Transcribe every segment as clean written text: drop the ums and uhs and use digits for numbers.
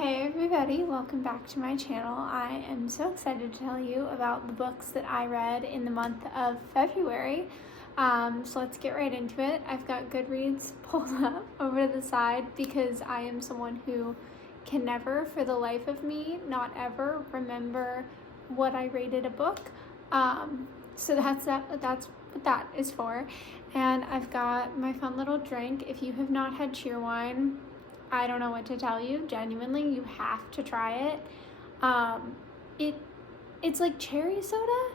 Hey everybody, welcome back to my channel. I am so excited to tell you about the books that I read in the month of February. So let's get right into it. I've got Goodreads pulled up over to the side because I am someone who can never, for the life of me, not ever remember what I rated a book. So that's what that is for. And I've got my fun little drink. If you have not had Cheerwine, I don't know what to tell you. Genuinely, you have to try it. It's like cherry soda.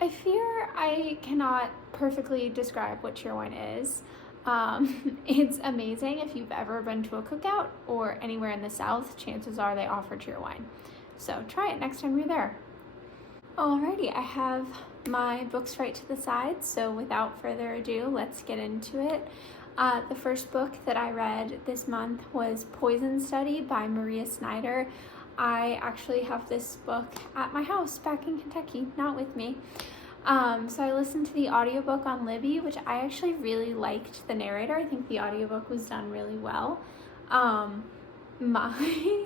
I fear I cannot perfectly describe what Cheerwine is. It's amazing. If you've ever been to a cookout or anywhere in the South, chances are they offer Cheerwine. So try it next time you're there. Alrighty, I have my books right to the side, so without further ado, let's get into it. The first book that I read this month was Poison Study by Maria Snyder. I actually have this book at my house back in Kentucky, not with me. So I listened to the audiobook on Libby, which I actually really liked the narrator. I think the audiobook was done really well. My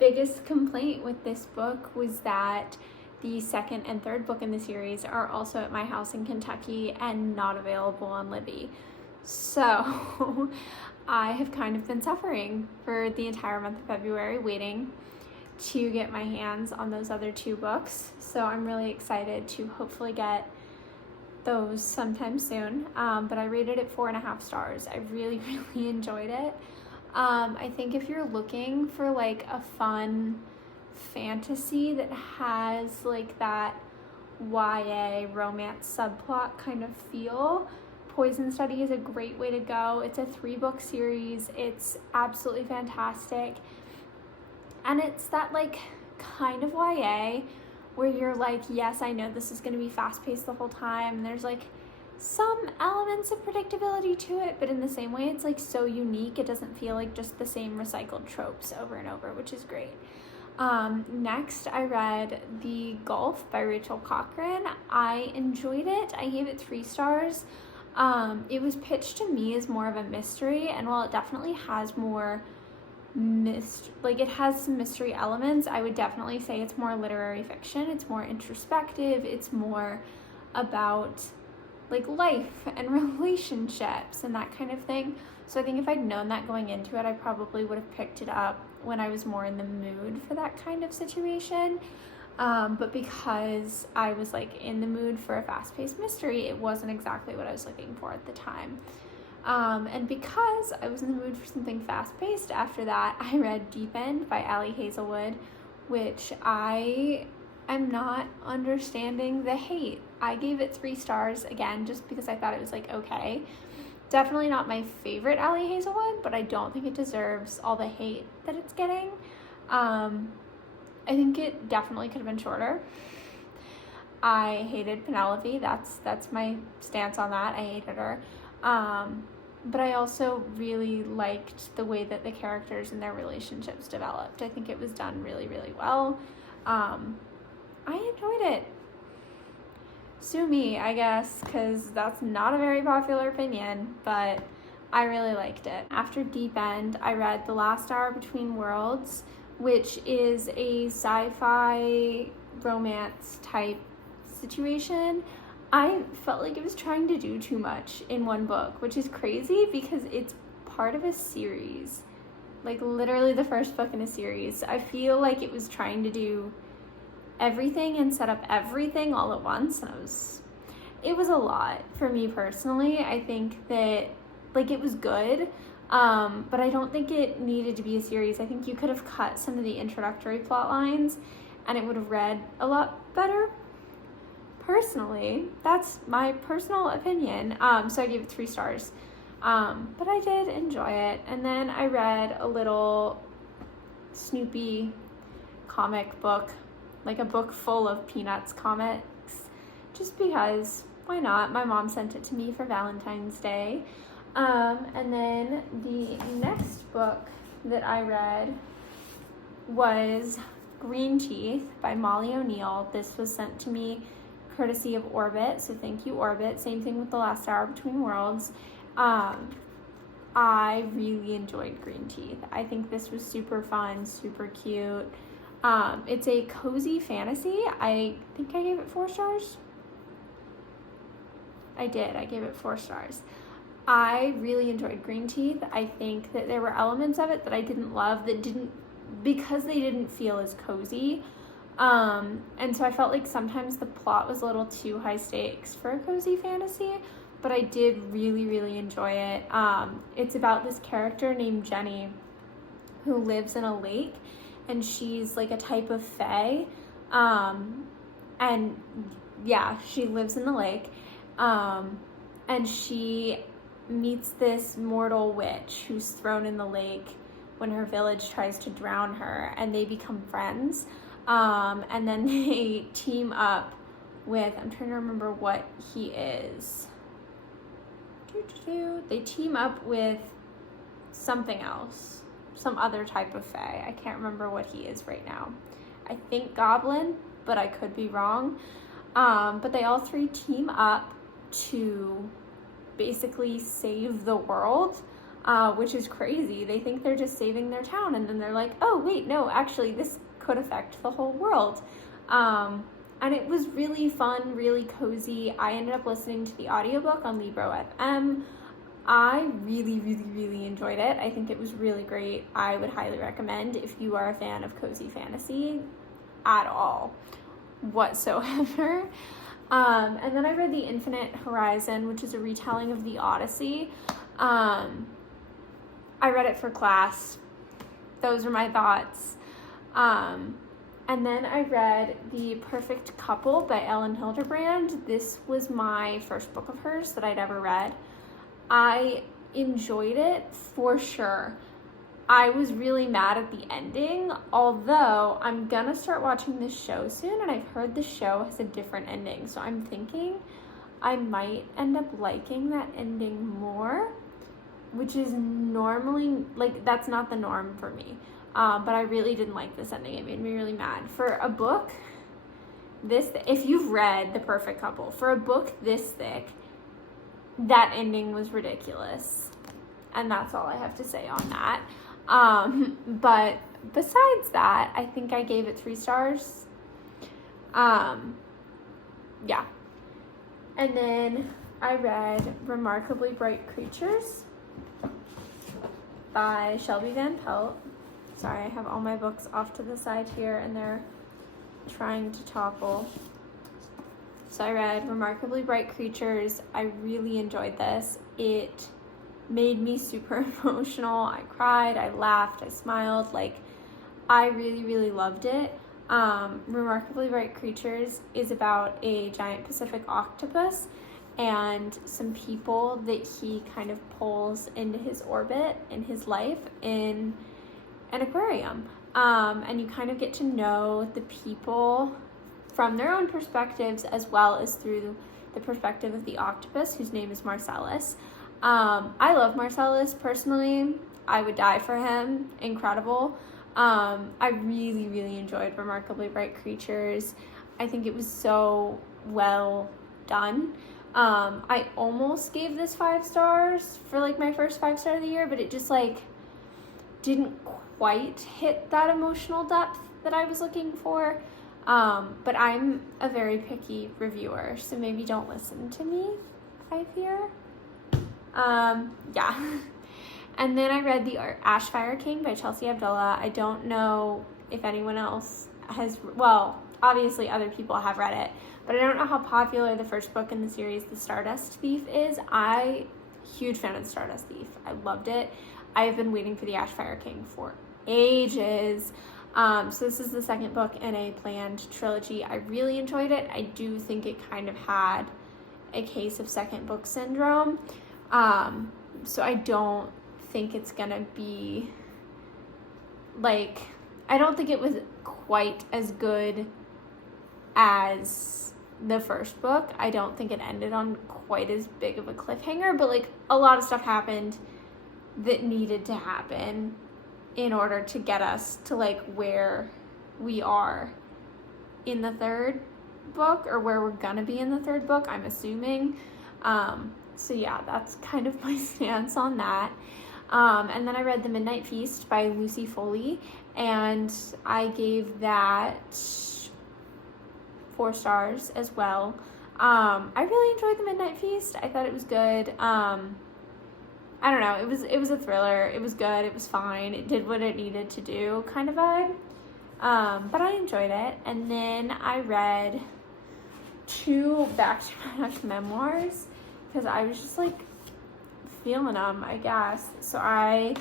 biggest complaint with this book was that the second and third book in the series are also at my house in Kentucky and not available on Libby. So I have kind of been suffering for the entire month of February waiting to get my hands on those other two books. So I'm really excited to hopefully get those sometime soon. But I rated it 4.5 stars. I really, really enjoyed it. I think if you're looking for like a fun fantasy that has like that YA romance subplot kind of feel, Poison Study is a great way to go. It's a 3-book series. It's absolutely fantastic. And it's that like kind of YA where you're like, yes, I know this is going to be fast-paced the whole time. And there's like some elements of predictability to it, but in the same way, it's like so unique. It doesn't feel like just the same recycled tropes over and over, which is great. Next, I read The Gulf by Rachel Cochran. I enjoyed it. I gave it 3 stars. It was pitched to me as more of a mystery, and while it definitely has more it has some mystery elements, I would definitely say it's more literary fiction. It's more introspective. It's more about like life and relationships and that kind of thing. So I think if I'd known that going into it, I probably would have picked it up when I was more in the mood for that kind of situation. But because I was like in the mood for a fast-paced mystery, it wasn't exactly what I was looking for at the time. And because I was in the mood for something fast-paced after that, I read Deep End by Ali Hazelwood, which I am not understanding the hate. I gave it 3 stars, again, just because I thought it was like okay. Definitely not my favorite Ali Hazelwood, but I don't think it deserves all the hate that it's getting. I think it definitely could have been shorter. I hated Penelope. That's my stance on that. I hated her. But I also really liked the way that the characters and their relationships developed. I think it was done really, really well. I enjoyed it. Sue me, I guess, because that's not a very popular opinion, but I really liked it. After Deep End, I read The Last Hour Between Worlds, which is a sci-fi romance type situation. I felt like it was trying to do too much in one book, which is crazy because it's part of a series. Like literally the first book in a series. I feel like it was trying to do everything and set up everything all at once, and it was a lot for me personally. I think that like it was good, but I don't think it needed to be a series. I think you could have cut some of the introductory plot lines and it would have read a lot better. Personally, that's my personal opinion. So I gave it 3 stars. But I did enjoy it. And then I read a little Snoopy comic book, like a book full of Peanuts comics, just because, why not? My mom sent it to me for Valentine's Day. And then the next book that I read was Green Teeth by Molly O'Neill. This was sent to me courtesy of Orbit, so thank you, Orbit. Same thing with The Last Hour Between Worlds. I really enjoyed Green Teeth. I think this was super fun, super cute. It's a cozy fantasy. I think I gave it 4 stars. I did. I gave it 4 stars. I really enjoyed Green Teeth. I think that there were elements of it that I didn't love because they didn't feel as cozy. And so I felt like sometimes the plot was a little too high stakes for a cozy fantasy, but I did really, really enjoy it. It's about this character named Jenny who lives in a lake, and she's like a type of fae. And yeah, she lives in the lake. And she meets this mortal witch who's thrown in the lake when her village tries to drown her, and they become friends. And then they team up with, I'm trying to remember what he is. They team up with something else, some other type of fae. I can't remember what he is right now. I think goblin, but I could be wrong. But they all 3 team up to basically save the world, which is crazy. They think they're just saving their town, and then they're like, oh wait, no, actually this could affect the whole world. And it was really fun, really cozy. I ended up listening to the audiobook on Libro FM. I really, really, really enjoyed it. I think it was really great. I would highly recommend if you are a fan of cozy fantasy at all whatsoever. And then I read The Infinite Horizon, which is a retelling of the Odyssey. I read it for class. Those are my thoughts. And then I read The Perfect Couple by Ellen Hilderbrand. This was my first book of hers that I'd ever read. I enjoyed it for sure. I was really mad at the ending, although I'm gonna start watching this show soon, and I've heard the show has a different ending, so I'm thinking I might end up liking that ending more, which is normally, like, that's not the norm for me. But I really didn't like this ending. It made me really mad. For a book if you've read The Perfect Couple, for a book this thick, that ending was ridiculous. And that's all I have to say on that. But besides that, I think I gave it 3 stars. Yeah. And then I read Remarkably Bright Creatures by Shelby Van Pelt. Sorry, I have all my books off to the side here and they're trying to topple. So I read Remarkably Bright Creatures. I really enjoyed this. It made me super emotional. I cried, I laughed, I smiled. Like, I really, really loved it. Remarkably Bright Creatures is about a giant Pacific octopus and some people that he kind of pulls into his orbit in his life in an aquarium. And you kind of get to know the people from their own perspectives as well as through the perspective of the octopus, whose name is Marcellus. I love Marcellus personally. I would die for him. Incredible. I really, really enjoyed Remarkably Bright Creatures. I think it was so well done. I almost gave this 5 stars for like my first 5-star of the year, but it just like didn't quite hit that emotional depth that I was looking for. But I'm a very picky reviewer, so maybe don't listen to me, I fear. Yeah. And then I read The Ashfire King by Chelsea Abdullah. I don't know if anyone else has, well, obviously other people have read it, but I don't know how popular the first book in the series, The Stardust Thief, is. Huge fan of The Stardust Thief. I loved it. I've been waiting for The Ashfire King for ages. So this is the second book in a planned trilogy. I really enjoyed it. I do think it kind of had a case of second book syndrome. So I don't think it's gonna be like, I don't think it was quite as good as the first book. I don't think it ended on quite as big of a cliffhanger, but like a lot of stuff happened that needed to happen in order to get us to like where we are in the third book, or where we're gonna be in the third book, I'm assuming. So yeah, that's kind of my stance on that. And then I read The Midnight Feast by Lucy Foley, and I gave that 4 stars as well. I really enjoyed The Midnight Feast. I thought it was good. I don't know, it was a thriller. It was good, it was fine, it did what it needed to do, kind of vibe. But I enjoyed it. And then I read 2 back-to-back memoirs because I was just like feeling them, I guess. So I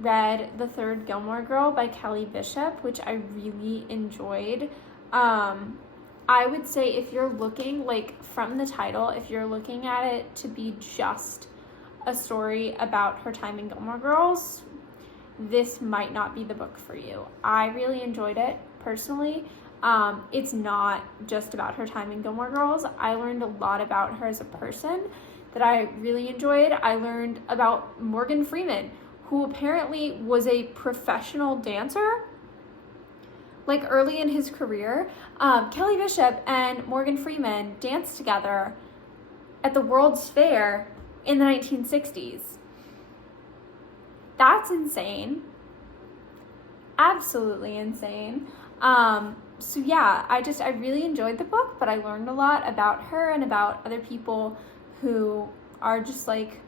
read The Third Gilmore Girl by Kelly Bishop, which I really enjoyed. I would say if you're looking, like, from the title, if you're looking at it to be just a story about her time in Gilmore Girls, this might not be the book for you. I really enjoyed it personally. It's not just about her time in Gilmore Girls. I learned a lot about her as a person that I really enjoyed. I learned about Morgan Freeman, who apparently was a professional dancer, like early in his career. Kelly Bishop and Morgan Freeman danced together at the World's Fair in the 1960s. That's insane. Absolutely insane. So yeah, I really enjoyed the book, but I learned a lot about her and about other people who are just like,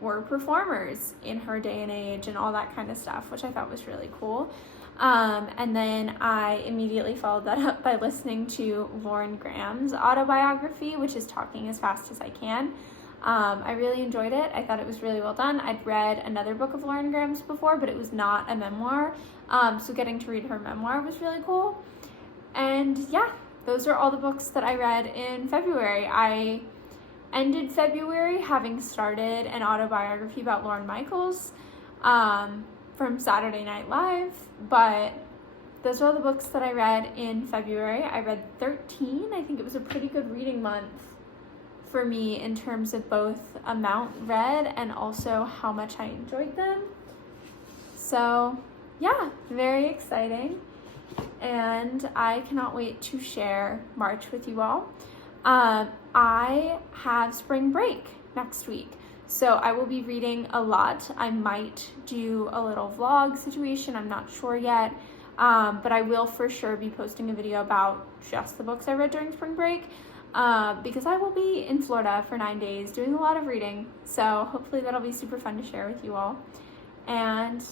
were performers in her day and age and all that kind of stuff, which I thought was really cool. And then I immediately followed that up by listening to Lauren Graham's autobiography, which is Talking as Fast as I Can. I really enjoyed it. I thought it was really well done. I'd read another book of Lauren Graham's before, but it was not a memoir. So getting to read her memoir was really cool. And yeah, those are all the books that I read in February. I ended February having started an autobiography about Lorne Michaels from Saturday Night Live, but those are all the books that I read in February. I read 13. I think it was a pretty good reading month for me in terms of both amount read and also how much I enjoyed them. So yeah, very exciting. And I cannot wait to share March with you all. I have spring break next week, so I will be reading a lot. I might do a little vlog situation, I'm not sure yet, but I will for sure be posting a video about just the books I read during spring break, because I will be in Florida for 9 days doing a lot of reading, so hopefully that'll be super fun to share with you all. And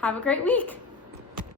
have a great week!